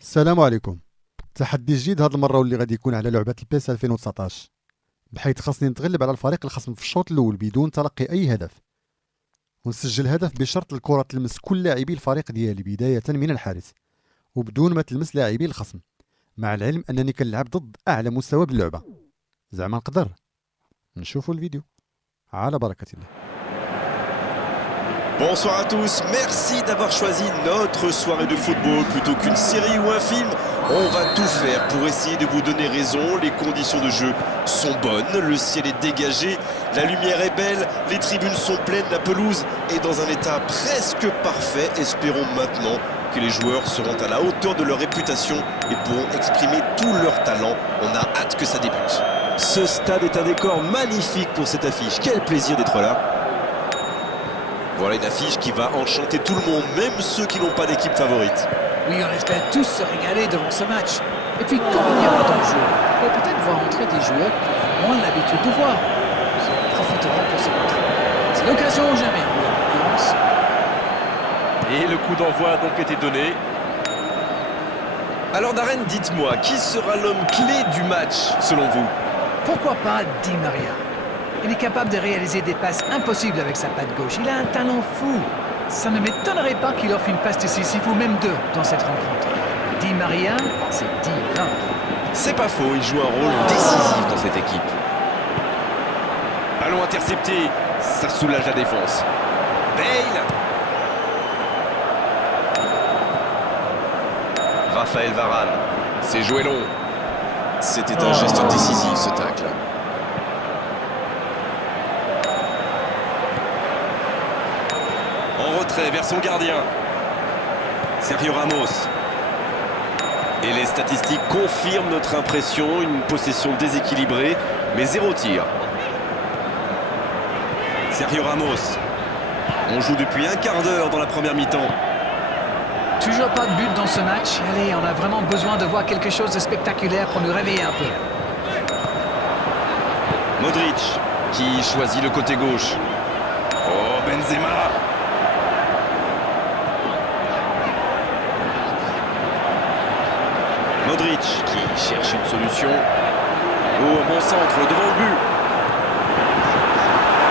السلام عليكم. تحدي جديد هذه المره واللي غادي يكون على لعبه البيس 2019، بحيث خاصني نتغلب على الفريق الخصم في الشوط الاول بدون تلقي اي هدف، ونسجل هدف بشرط الكره تلمس كل لاعبي الفريق ديالي بدايه من الحارس وبدون ما تلمس لاعبي الخصم، مع العلم انني كنلعب ضد اعلى مستوى باللعبه. زعما نقدر نشوفوا الفيديو على بركه الله. Bonsoir à tous, merci d'avoir choisi notre soirée de football plutôt qu'une série ou un film. On va tout faire pour essayer de vous donner raison. Les conditions de jeu sont bonnes, le ciel est dégagé, la lumière est belle, les tribunes sont pleines, la pelouse est dans un état presque parfait. Espérons maintenant que les joueurs seront à la hauteur de leur réputation et pourront exprimer tout leur talent. On a hâte que ça débute. Ce stade est un décor magnifique pour cette affiche. Quel plaisir d'être là. Voilà une affiche qui va enchanter tout le monde, même ceux qui n'ont pas d'équipe favorite. Oui, on espère tous se régaler devant ce match. Et puis, comme il n'y a pas d'enjeu, on peut peut-être voir entrer des joueurs qui ont moins l'habitude de voir. Ils en profiteront pour se montrer. C'est l'occasion ou jamais pour la concurrence. Et le coup d'envoi a donc été donné. Alors Darren, dites-moi, qui sera l'homme clé du match, selon vous? Pourquoi pas Di Maria? Il est capable de réaliser des passes impossibles avec sa patte gauche. Il a un talent fou. Ça ne m'étonnerait pas qu'il offre une passe décisive ou même deux dans cette rencontre. Di Maria, c'est divin. C'est pas faux, il joue un rôle décisif dans cette équipe. Ballon intercepté, ça soulage la défense. Bale. Raphaël Varane, c'est joué long. C'était un geste décisif ce tacle. En retrait vers son gardien. Sergio Ramos. Et les statistiques confirment notre impression, une possession déséquilibrée, mais 0 tir. Sergio Ramos. On joue depuis un quart d'heure dans la première mi-temps. Toujours pas de but dans ce match. Allez, on a vraiment besoin de voir quelque chose de spectaculaire pour nous réveiller un peu. Modric, qui choisit le côté gauche. Oh, Benzema. Modric, qui cherche une solution. Oh, bon centre, devant le but.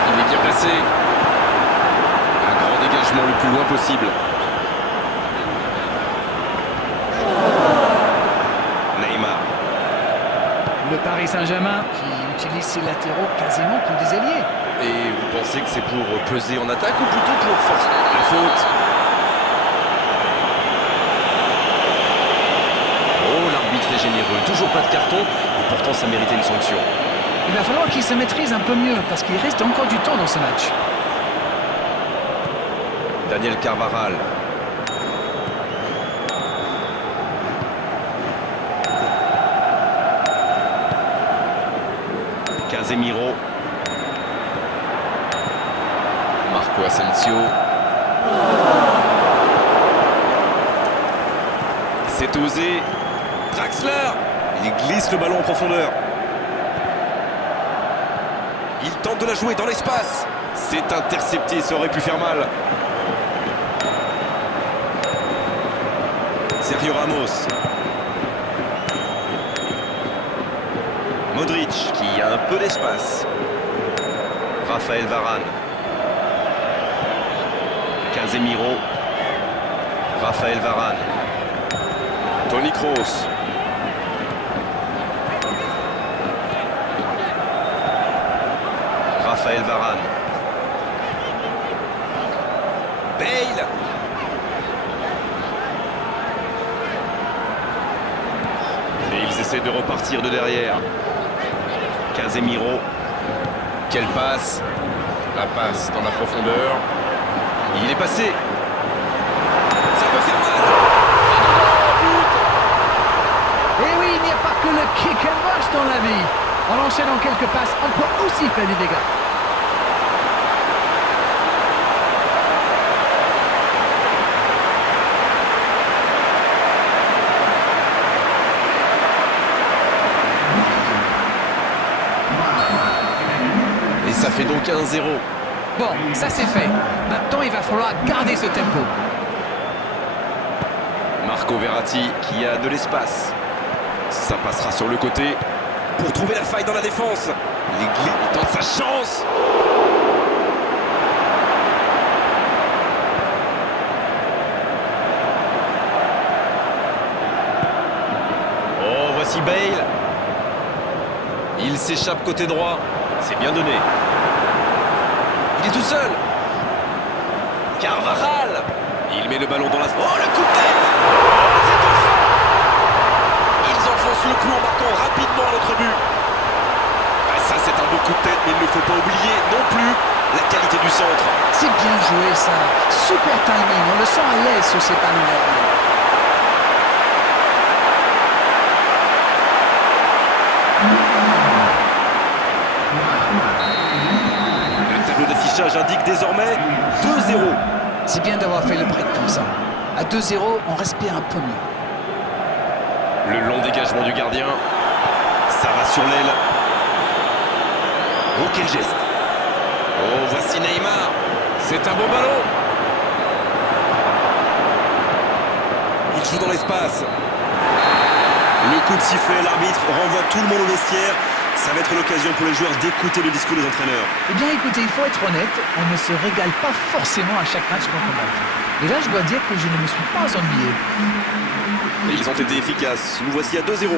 Il est bien placé. Un grand dégagement le plus loin possible. Neymar. Le Paris Saint-Germain qui utilise ses latéraux quasiment comme des ailiers. Et vous pensez que c'est pour peser en attaque ou plutôt pour forcer la faute? Oh, l'arbitre est généreux. Toujours pas de carton, et pourtant ça méritait une sanction. Il va falloir qu'il se maîtrise un peu mieux parce qu'il reste encore du temps dans ce match. Daniel Carvajal. Casemiro. Marco Asensio. C'est osé. Draxler. Il glisse le ballon en profondeur. Il tente de la jouer dans l'espace. C'est intercepté, ça aurait pu faire mal. Sergio Ramos. Modric qui a un peu d'espace. Raphaël Varane. Casemiro. Raphaël Varane. Toni Kroos. Raphaël Varane. Bale. Et ils essaient de repartir de derrière. Casemiro. Quelle passe. La passe dans la profondeur. Il est passé. Ça peut faire mal. Et oui, il n'y a pas que le kick and rush dans la vie. En enchaînant quelques passes, on peut aussi faire des dégâts. Et ça fait donc 1-0. Bon, ça c'est fait. Maintenant, il va falloir garder ce tempo. Marco Verratti qui a de l'espace. Ça passera sur le côté pour trouver la faille dans la défense. Il tente sa chance. Oh, voici Bale. Il s'échappe côté droit. C'est bien donné. Il est tout seul. Carvajal. Il met le ballon dans la... Oh, le coup de tête. Oh, c'est au fond. Ils enfoncent le clou en marquant rapidement notre but. Ah, ça, c'est un beau coup de tête, mais il ne faut pas oublier non plus la qualité du centre. C'est bien joué ça. Super timing. On le sent à l'aise sur ces ballons aériens. Le tableau d'affichage indique désormais 2-0. C'est bien d'avoir fait le break comme ça. À 2-0, on respire un peu mieux. Le long dégagement du gardien. Ça va sur l'aile. Oh, quel geste. Oh, voici Neymar. C'est un beau ballon. Il joue dans l'espace. Le coup de sifflet, l'arbitre renvoie tout le monde au vestiaire. Ça va être l'occasion pour les joueurs d'écouter le discours des entraîneurs. Eh bien écoutez, il faut être honnête, on ne se régale pas forcément à chaque match qu'on combat. Et là, je dois dire que je ne me suis pas ennuyé. Et ils ont été efficaces. Nous voici à 2-0.